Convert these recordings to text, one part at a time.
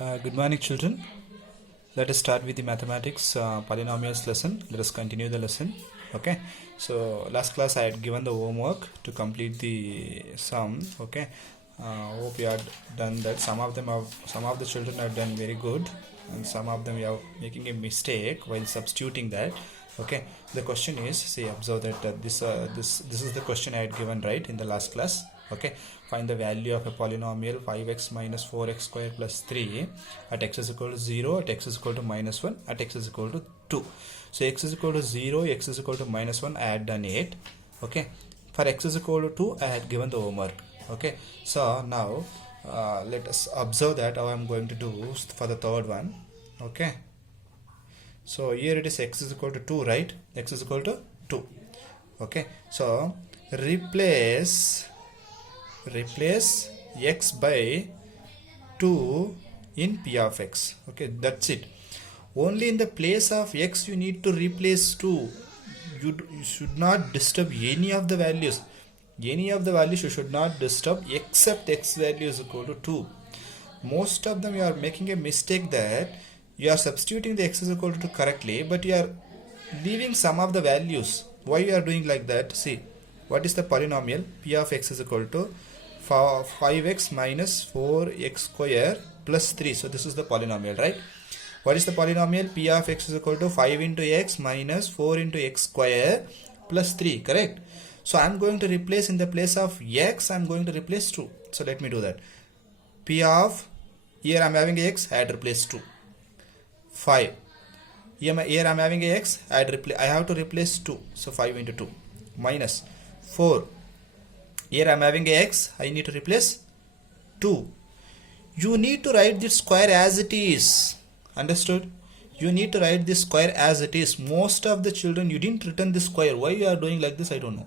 Good morning, children. Let us start with the mathematics polynomials lesson. Let us continue the lesson. Okay. So last class I had given the homework to complete the sum. Okay. Hope you had done that. Some of the children have done very good, and some of them are making a mistake while substituting that. Okay. The question is, see, observe that this is the question I had given right in the last class. Okay, find the value of a polynomial 5x minus 4x square plus 3 at x is equal to 0, at x is equal to minus 1, at x is equal to 2. So x is equal to 0, x is equal to minus 1, I had done it. Okay, for x is equal to 2, I had given the homework. Okay, so now let us observe that how I am going to do for the third one. Okay, so here it is x is equal to 2, right? X is equal to 2. Okay, so replace x by 2 in p of x. Okay, that's it. Only in the place of x you need to replace 2. You should not disturb any of the values. Any of the values you should not disturb except x value is equal to 2. Most of them you are making a mistake that you are substituting the x is equal to 2 correctly, but you are leaving some of the values. Why you are doing like that? See, what is the polynomial? P of x is equal to 5x minus 4x square plus 3. So this is the polynomial, right? What is the polynomial? P of x is equal to 5 into x minus 4 into x square plus 3, correct? So I am going to replace in the place of x, I am going to replace 2. So let me do that. P of, here I am having x, I had replaced 2. 5. Here I am having x, I have to replace 2. So 5 into 2 minus 4. Here I am having a x, I need to replace 2. You need to write this square as it is. Understood? You need to write this square as it is. Most of the children, you didn't return this square. Why you are doing like this, I don't know.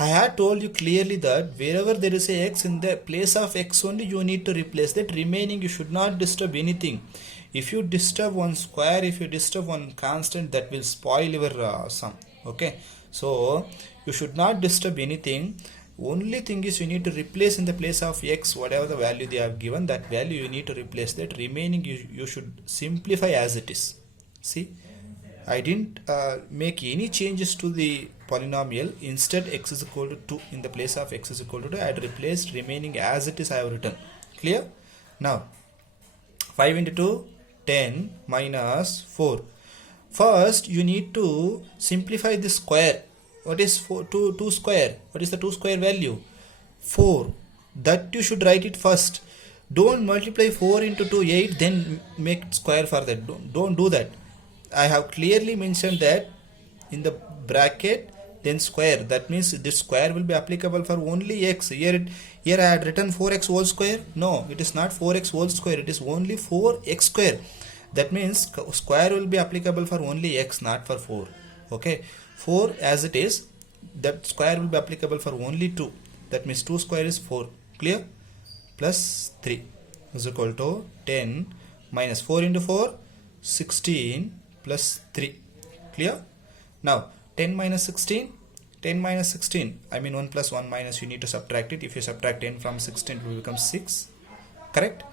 I had told you clearly that wherever there is a x, in the place of x only you need to replace that. Remaining you should not disturb anything. If you disturb one square, if you disturb one constant, that will spoil your sum. Okay, so you should not disturb anything. Only thing is you need to replace in the place of x whatever the value they have given, that value you need to replace that. Remaining you should simplify as it is. See, I didn't make any changes to the polynomial. Instead x is equal to 2, in the place of x is equal to 2 I had replaced. Remaining as it is I have written. Clear? Now 5 into 2, 10 minus 4. First you need to simplify this square. What is 2 square? What is the 2 square value? 4. That you should write it first. Don't multiply 4 into 2, 8, then make square for that. Don't do that. I have clearly mentioned that in the bracket, then square. That means this square will be applicable for only x. Here I had written 4x whole square. No, it is not 4x whole square. It is only 4x square. That means square will be applicable for only x, not for 4. Okay, 4 as it is, that square will be applicable for only 2. That means 2 square is 4. Clear? Plus 3 is equal to 10 minus 4 into 4, 16 plus 3. Clear? Now 10 minus 16, 10 minus 16, I mean 1 plus 1 minus, you need to subtract it. If you subtract 10 from 16, it will become 6. Correct?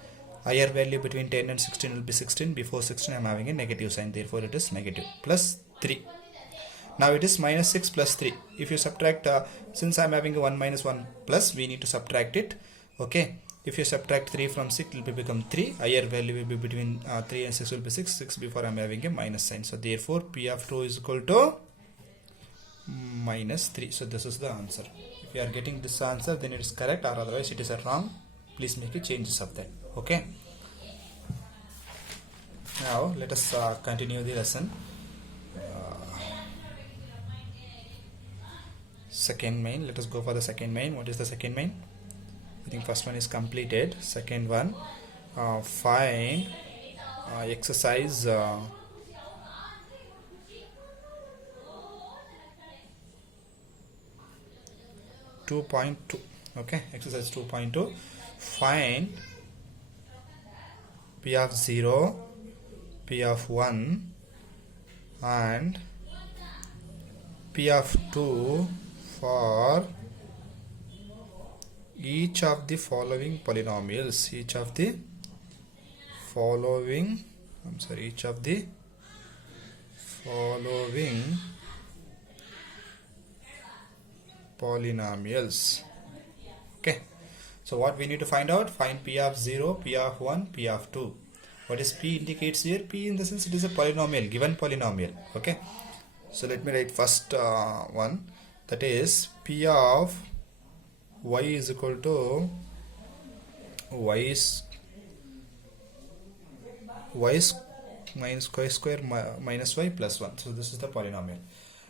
Higher value between 10 and 16 will be 16. Before 16 I am having a negative sign, therefore it is negative. Plus 3. Now it is minus 6 plus 3. If you subtract, since I am having a 1 minus 1 plus, we need to subtract it. Okay. If you subtract 3 from 6, it will become 3. Higher value will be between 3 and 6 will be 6. 6 before I am having a minus sign. So therefore P of 2 is equal to minus 3. So this is the answer. If you are getting this answer, then it is correct, or otherwise it is wrong. Please make a changes of that. Okay. Now let us continue the lesson. Second main, let us go for the second main. What is the second main? I think first one is completed. Second one, find exercise 2.2. okay, exercise 2.2. Find P of 0, P of 1 and P of 2 for each of the following polynomials. Each of the following, I'm sorry, each of the following polynomials. Okay, so what we need to find out? Find p of 0, p of 1, p of 2. What is p indicates here? P in the sense it is a polynomial, given polynomial. Okay, so let me write first one, that is p of y is equal to y minus y square minus y plus 1. So this is the polynomial.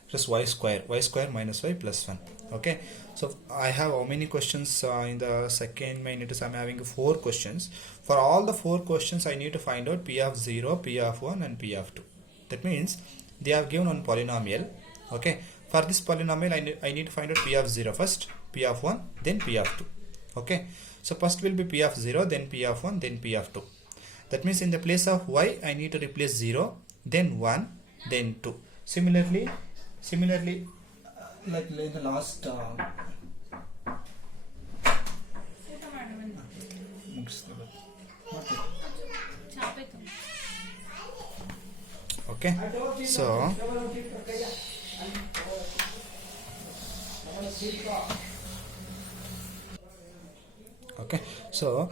Just y square minus y plus 1. Okay, so I have how many questions in the second minute? I'm having 4 questions. For all the 4 questions I need to find out p of 0, p of 1 and p of 2. That means they have given one polynomial. Okay, for this polynomial I need to find out p of 0 first, p of 1, then p of 2. Okay, so first will be p of 0, then p of 1, then p of 2. That means in the place of y I need to replace 0, then 1, then 2. Similarly like in the last okay, so okay, so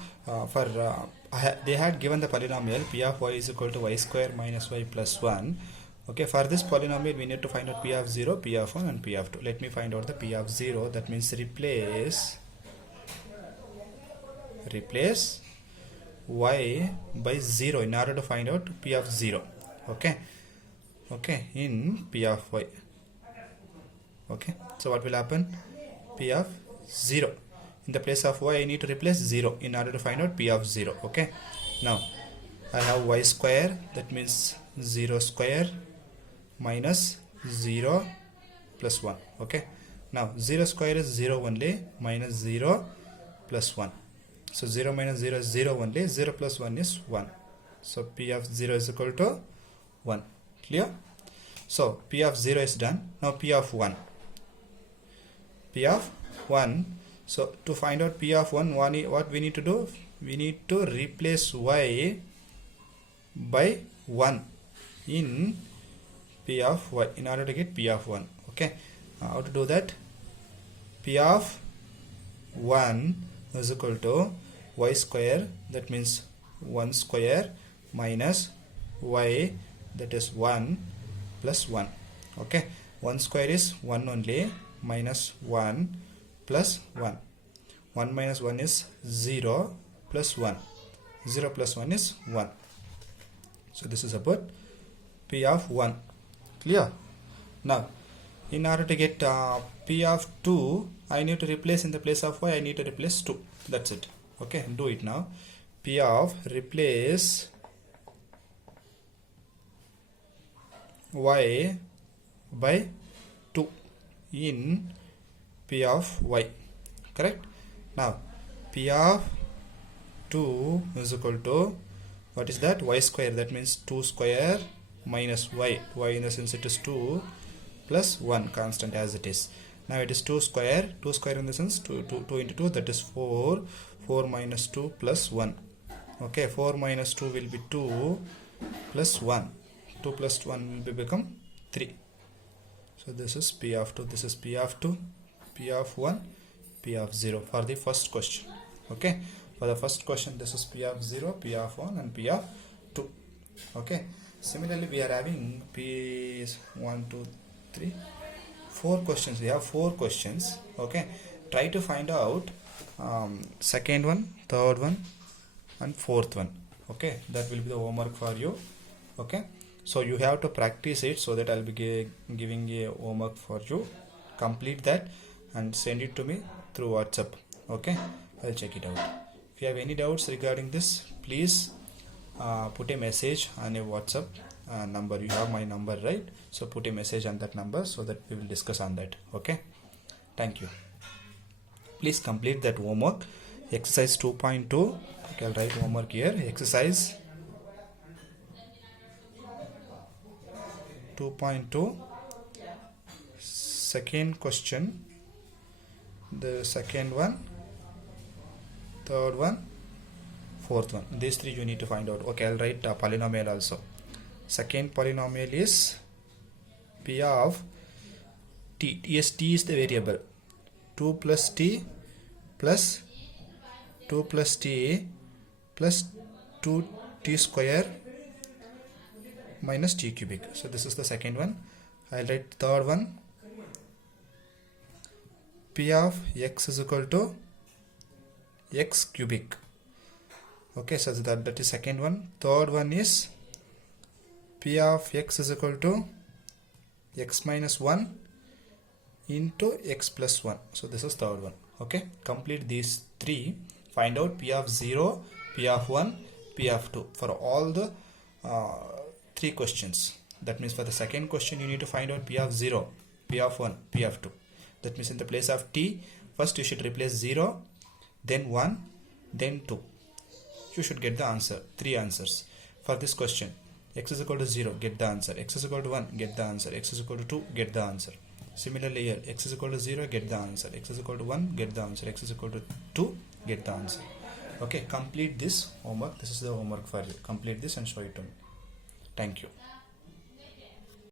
they had given the polynomial p of y is equal to y square minus y plus 1. Okay, for this polynomial we need to find out p of 0, p of 1 and p of 2. Let me find out the p of 0. That means replace y by 0 in order to find out p of 0. Okay, in p of y. Okay, so what will happen? P of 0. In the place of y I need to replace 0 in order to find out p of 0. Okay, now I have y square, that means 0 square minus 0 plus 1. Okay, now 0 square is 0 only, minus 0 plus 1. So 0 minus 0 is 0 only, 0 plus 1 is 1. So p of 0 is equal to 1. Clear? So p of 0 is done. Now p of 1. So to find out p of 1, what we need to do? We need to replace y by 1 in p of y in order to get p of 1. Okay, how to do that? P of 1 is equal to y square, that means 1 square minus y, that is 1 plus 1. Okay, 1 square is 1 only, minus 1 plus 1. 1 minus 1 is 0 plus 1. 0 plus 1 is 1. So this is about p of 1. Clear? Now in order to get p of 2, I need to replace in the place of y, I need to replace 2. That's it. Okay, do it now. P of replace y by 2 in p of y. Correct? Now p of 2 is equal to, what is that? Y square, that means 2 square minus y. Y in the sense it is 2 plus 1, constant as it is. Now it is 2 square. 2 square in the sense 2 into 2, that is 4. 4 minus 2 plus 1. Okay, 4 minus 2 will be 2 plus 1. 2 plus 1 will become 3. So this is p of 2. This is p of 2, p of 1, p of 0 for the first question. Okay, for the first question this is p of 0, p of 1 and p of 2. Okay, similarly we are having p is 1 2 3 4 questions. We have 4 questions. Okay, try to find out second one, third one and fourth one. Okay, that will be the homework for you. Okay, so you have to practice it, so that I'll be giving a homework for you. Complete that and send it to me through WhatsApp. Okay, I'll check it out. If you have any doubts regarding this, please put a message on a WhatsApp number. You have my number, right? So put a message on that number so that we will discuss on that. Okay, thank you. Please complete that homework. Exercise 2.2. Okay, I'll write homework here. Exercise 2.2, second question, the second one, third one, fourth one. These three you need to find out. Okay, I'll write polynomial also. Second polynomial is p of t. Yes, t is the variable. 2 plus t plus 2 plus t plus 2t square minus t cubic. So this is the second one. I'll write third one. P of x is equal to x cubic. Okay, so that is second one. Third one is P of x is equal to x minus 1 into x plus 1. So this is third one. Okay, complete these three. Find out P of 0, P of 1, P of 2 for all the three questions. That means for the second question you need to find out P of 0, P of 1, P of 2. That means in the place of t, first you should replace 0, then 1, then 2. You should get the answer. Three answers. For this question, x is equal to 0, get the answer. X is equal to 1, get the answer. X is equal to 2, get the answer. Similarly here, x is equal to 0, get the answer. X is equal to 1, get the answer. X is equal to 2, get the answer. Okay, complete this homework. This is the homework for you. Complete this and show it to me. Thank you.